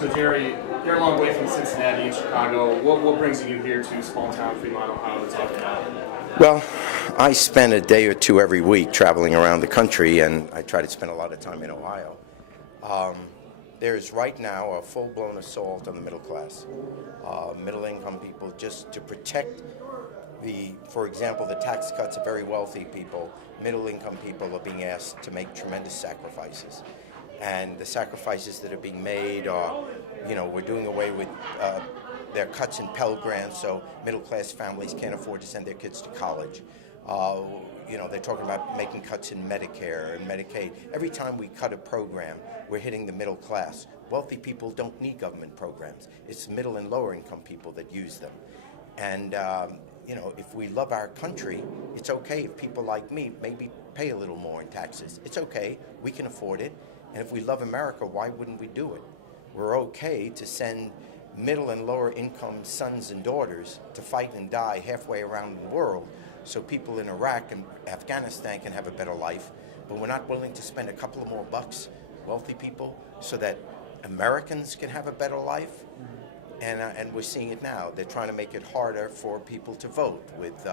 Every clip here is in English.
So Jerry, you're a long way from Cincinnati and Chicago. What brings you here to small town Fremont, Ohio to talk about? Well, I spend a day or two every week traveling around the country, and I try to spend a lot of time in Ohio. There's right now a full-blown assault on the middle class, middle-income people, just to protect for example, the tax cuts of very wealthy people. Middle-income people are being asked to make tremendous sacrifices. And the sacrifices that are being made are, we're doing away with their cuts in Pell Grants, so middle-class families can't afford to send their kids to college. They're talking about making cuts in Medicare and Medicaid. Every time we cut a program, we're hitting the middle class. Wealthy people don't need government programs. It's middle and lower-income people that use them. And, if we love our country, it's okay if people like me maybe pay a little more in taxes. It's okay. We can afford it. And if we love America, why wouldn't we do it? We're okay to send middle and lower income sons and daughters to fight and die halfway around the world so people in Iraq and Afghanistan can have a better life, but we're not willing to spend a couple of more bucks, wealthy people, so that Americans can have a better life. And we're seeing it now. They're trying to make it harder for people to vote with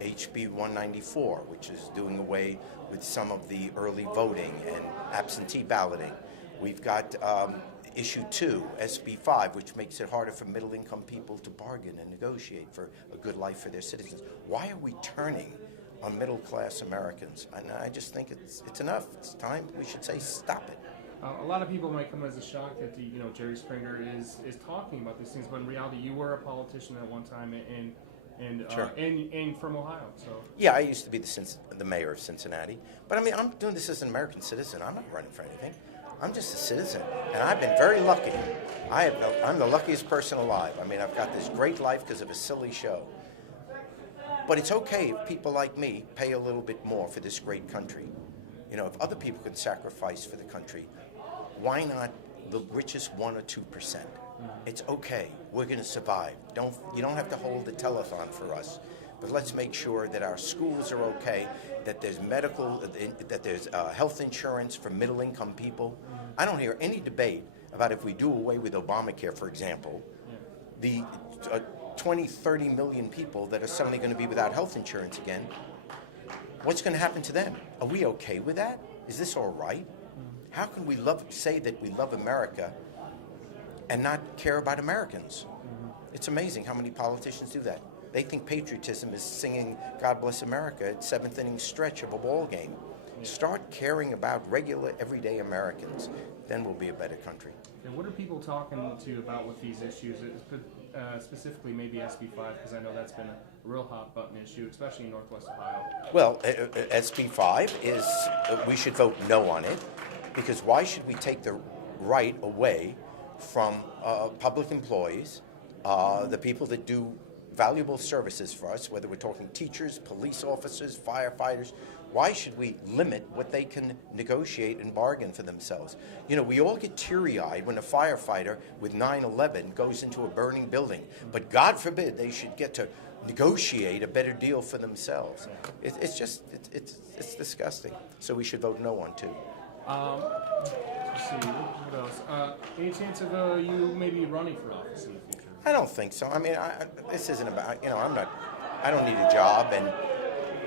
HB 194, which is doing away with some of the early voting and absentee balloting. We've got issue 2, SB 5, which makes it harder for middle-income people to bargain and negotiate for a good life for their citizens. Why are we turning on middle-class Americans? And I just think it's enough. It's time we should say stop it. A lot of people might come as a shock that Jerry Springer is talking about these things, but in reality, you were a politician at one time Sure. and from Ohio. So yeah, I used to be the mayor of Cincinnati, but I mean, I'm doing this as an American citizen. I'm not running for anything. I'm just a citizen, and I've been very lucky. I'm the luckiest person alive. I mean, I've got this great life because of a silly show. But it's okay if people like me pay a little bit more for this great country. If other people can sacrifice for the country, why not the richest 1 or 2%? It's okay. We're going to survive. You don't have to hold the telethon for us. But let's make sure that our schools are okay, that there's that there's health insurance for middle-income people. I don't hear any debate about if we do away with Obamacare, for example, the 20, 30 million people that are suddenly going to be without health insurance again. What's going to happen to them? Are we okay with that? Is this all right? How can we say that we love America and not care about Americans? It's amazing how many politicians do that. They think patriotism is singing God Bless America at 7th inning stretch of a ball game. Start caring about regular, everyday Americans. Then we'll be a better country. And what are people talking to you about with these issues, specifically maybe SB 5, because I know that's been a real hot button issue, especially in Northwest Ohio? Well, SB 5 is, we should vote no on it, because why should we take the right away from public employees, the people that do valuable services for us, whether we're talking teachers, police officers, firefighters? Why should we limit what they can negotiate and bargain for themselves? We all get teary-eyed when a firefighter with 9/11 goes into a burning building, but God forbid they should get to negotiate a better deal for themselves. It's disgusting. So we should vote no on too. Let's see, what else? Any chance of you maybe running for office in the future? I don't think so. I mean, this isn't about, I don't need a job, and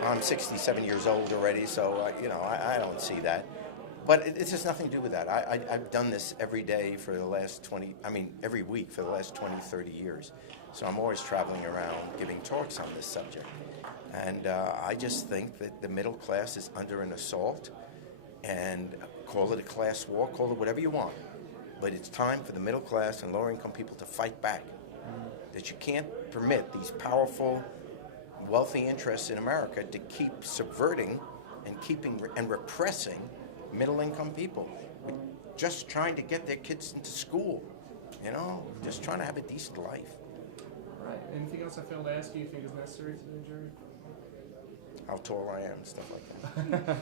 I'm 67 years old already, so, I don't see that. But it has nothing to do with that. I've done this every day for the last every week for the last 20, 30 years. So I'm always traveling around giving talks on this subject. And I just think that the middle class is under an assault, and call it a class war, call it whatever you want. But it's time for the middle class and lower income people to fight back. That you can't permit these powerful, wealthy interests in America to keep subverting and repressing middle-income people. We're just trying to get their kids into school, just trying to have a decent life. All right. Anything else I failed to ask you think is necessary today, Jerry? How tall I am, stuff like that.